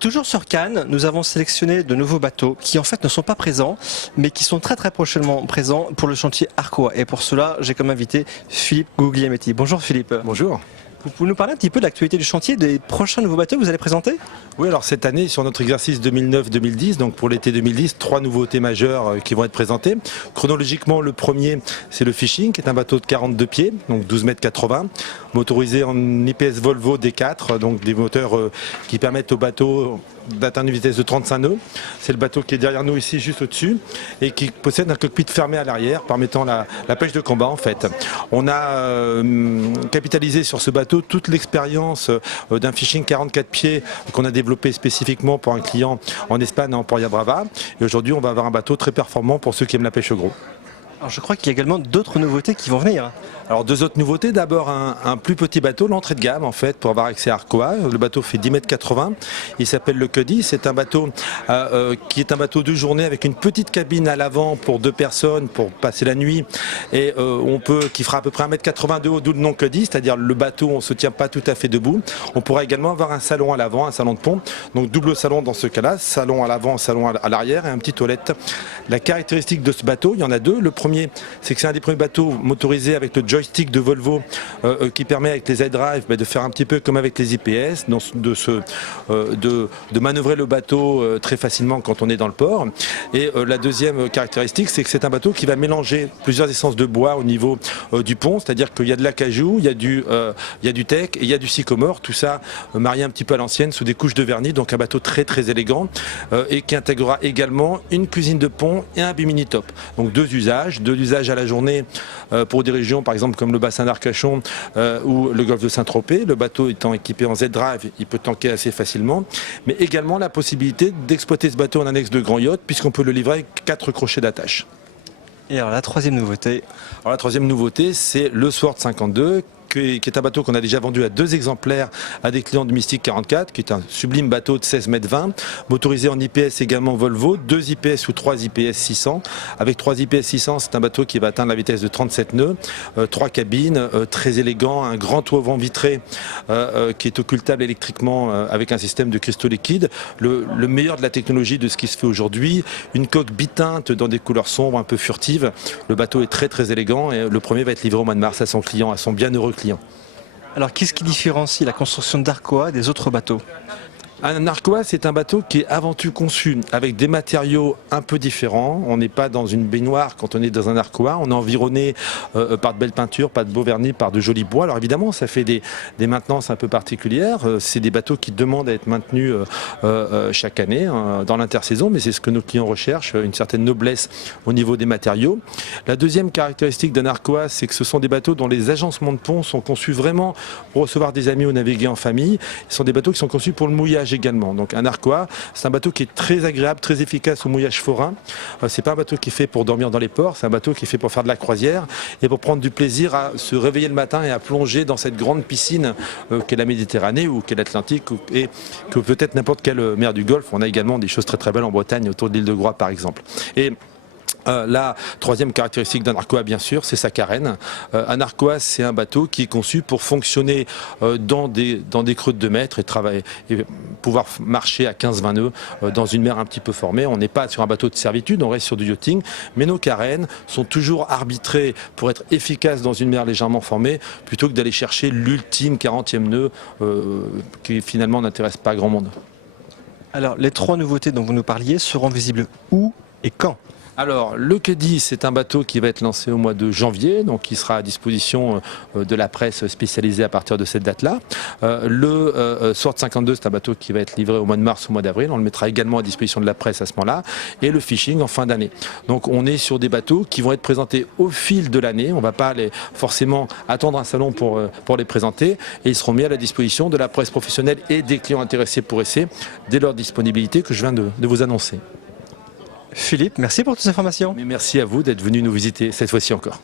Toujours sur Cannes, nous avons sélectionné de nouveaux bateaux qui en fait ne sont pas présents, mais qui sont très prochainement présents pour le chantier Arcoa. Et pour cela, j'ai comme invité Philippe Guglielmetti. Bonjour Philippe. Bonjour. Vous pouvez nous parler un petit peu de l'actualité du chantier, des prochains nouveaux bateaux que vous allez présenter? Oui, alors cette année, sur notre exercice 2009-2010, donc pour l'été 2010, 3 nouveautés majeures qui vont être présentées. Chronologiquement, le premier, c'est le Fishing, qui est un bateau de 42 pieds, donc 12,80 m, motorisé en IPS Volvo D4, donc des moteurs qui permettent au bateau d'atteindre une vitesse de 35 nœuds. C'est le bateau qui est derrière nous ici, juste au-dessus, et qui possède un cockpit fermé à l'arrière, permettant la pêche de combat en fait. On a capitalisé sur ce bateau toute l'expérience d'un fishing 44 pieds qu'on a développé spécifiquement pour un client en Espagne, en Emporia Brava. Et aujourd'hui, on va avoir un bateau très performant pour ceux qui aiment la pêche au gros. Alors je crois qu'il y a également d'autres nouveautés qui vont venir. Alors deux autres nouveautés, d'abord un plus petit bateau, l'entrée de gamme en fait pour avoir accès à Arcoa. Le bateau fait 10,80 m, il s'appelle le Cuddy, c'est un bateau qui est un bateau de journée avec une petite cabine à l'avant pour 2 personnes pour passer la nuit et qui fera à peu près 1,80 m de haut, d'où le nom Cuddy, c'est-à-dire le bateau on ne se tient pas tout à fait debout. On pourra également avoir un salon à l'avant, un salon de pont, donc double salon dans ce cas-là, salon à l'avant, salon à l'arrière et un petit toilette. La caractéristique de ce bateau, il y en a deux. Le premier, c'est que c'est un des premiers bateaux motorisés avec le joystick de Volvo qui permet avec les iDrive de faire un petit peu comme avec les IPS, de manœuvrer le bateau très facilement quand on est dans le port. Et la deuxième caractéristique, c'est que c'est un bateau qui va mélanger plusieurs essences de bois au niveau du pont, c'est-à-dire qu'il y a de l'acajou, il y a du teak et il y a du sycomore, tout ça marié un petit peu à l'ancienne sous des couches de vernis, donc un bateau très élégant et qui intégrera également une cuisine de pont et un bimini top. Donc deux usages à la journée pour des régions par exemple comme le bassin d'Arcachon ou le golfe de Saint-Tropez. Le bateau étant équipé en Z-Drive, il peut tanker assez facilement, mais également la possibilité d'exploiter ce bateau en annexe de grand yacht puisqu'on peut le livrer avec 4 crochets d'attache. Et alors la troisième nouveauté? Alors la troisième nouveauté, c'est le Sword 52, qui est un bateau qu'on a déjà vendu à 2 exemplaires à des clients de Mystique 44, qui est un sublime bateau de 16,20 m, motorisé en IPS également Volvo, 2 IPS ou 3 IPS 600. Avec 3 IPS 600, c'est un bateau qui va atteindre la vitesse de 37 nœuds, 3 cabines, très élégant, un grand toit vent vitré qui est occultable électriquement avec un système de cristaux liquides. Le meilleur de la technologie de ce qui se fait aujourd'hui, une coque biteinte dans des couleurs sombres, un peu furtives. Le bateau est très élégant et le premier va être livré au mois de mars à son client, à son bienheureux client. Alors qu'est-ce qui différencie la construction d'Arcoa des autres bateaux? Un Arcoa, c'est un bateau qui est avant tout conçu avec des matériaux un peu différents. On n'est pas dans une baignoire quand on est dans un Arcoa. On est environné par de belles peintures, par de beaux vernis, par de jolis bois. Alors évidemment, ça fait des maintenances un peu particulières. C'est des bateaux qui demandent à être maintenus chaque année dans l'intersaison, mais c'est ce que nos clients recherchent, une certaine noblesse au niveau des matériaux. La deuxième caractéristique d'un Arcoa, c'est que ce sont des bateaux dont les agencements de pont sont conçus vraiment pour recevoir des amis ou naviguer en famille. Ce sont des bateaux qui sont conçus pour le mouillage également. Donc un Arcoa, c'est un bateau qui est très agréable, très efficace au mouillage forain. C'est pas un bateau qui est fait pour dormir dans les ports, c'est un bateau qui est fait pour faire de la croisière et pour prendre du plaisir à se réveiller le matin et à plonger dans cette grande piscine qu'est la Méditerranée ou qu'est l'Atlantique et que peut-être n'importe quelle mer du Golfe. On a également des choses très belles en Bretagne autour de l'île de Groix par exemple. Et la troisième caractéristique d'un Arcoa, bien sûr, c'est sa carène. Un Arcoa, c'est un bateau qui est conçu pour fonctionner dans des creux de 2 mètres et pouvoir marcher à 15-20 nœuds dans une mer un petit peu formée. On n'est pas sur un bateau de servitude, on reste sur du yachting, mais nos carènes sont toujours arbitrées pour être efficaces dans une mer légèrement formée, plutôt que d'aller chercher l'ultime 40e nœud qui finalement n'intéresse pas grand monde. Alors les 3 nouveautés dont vous nous parliez seront visibles où et quand? Alors, le Cuddy, c'est un bateau qui va être lancé au mois de janvier, donc qui sera à disposition de la presse spécialisée à partir de cette date-là. Le Sword 52, c'est un bateau qui va être livré au mois de mars, au mois d'avril. On le mettra également à disposition de la presse à ce moment-là. Et le Fishing en fin d'année. Donc, on est sur des bateaux qui vont être présentés au fil de l'année. On ne va pas forcément attendre un salon pour les présenter. Et ils seront mis à la disposition de la presse professionnelle et des clients intéressés pour essai dès leur disponibilité que je viens de vous annoncer. Philippe, merci pour toutes ces informations. Mais merci à vous d'être venu nous visiter cette fois-ci encore.